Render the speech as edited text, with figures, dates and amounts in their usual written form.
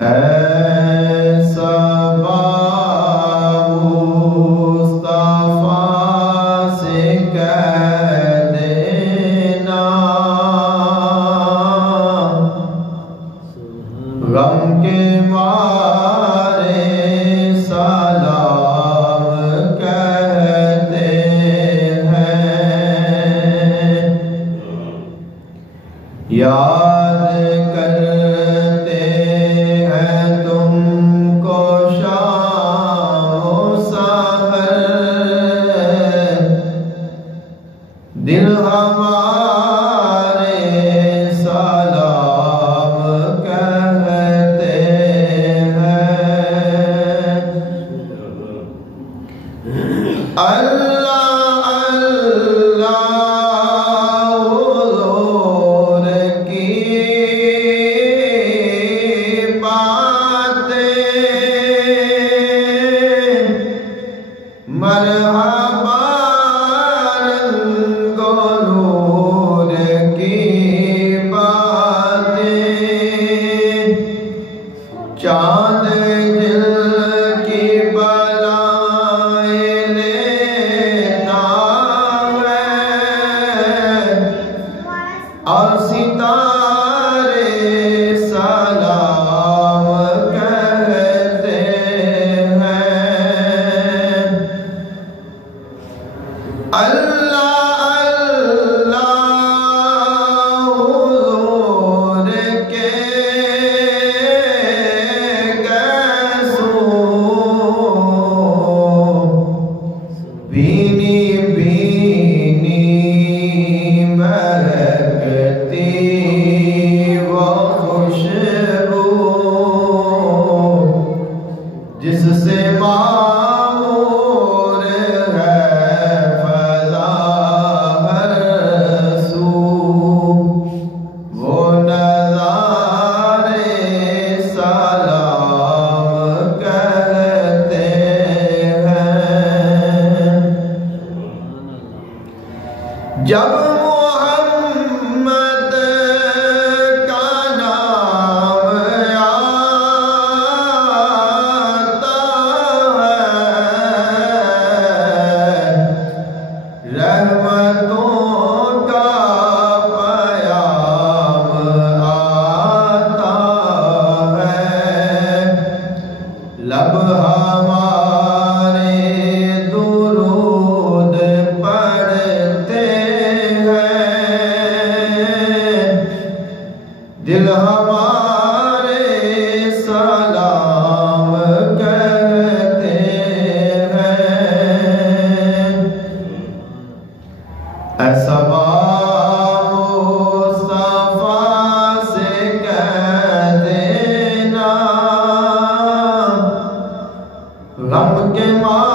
ऐसा मुस्तफा से कह देना, गम के मारे सलाम कहते हैं। याद करते हैं तुमको शाम सहर, दिल हमारे सलाम कहते हैं। अल्लाह अल्लाह हुज़ूर की मरहबा रंगो नूर की बातें, चाँद दिल की बलाएं लेता है और सितारे सलाम कहते हैं। अल्लाह अल्लाह हुज़ूर के गैसों, भीनी भीनी महकती वो खुशबू, जिससे मामूर है फज़ा हर सू। वो नज़ारे सलाम कहते हैं। जब मोहम्मद का नाम आता है, रहमतों का पयाम आता है। लब हमारे दुरूद पढ़ते हैं, दिल हमारे सलाम कहते हैं। ऐसा मुस्तफा से कह देना, गम के मारे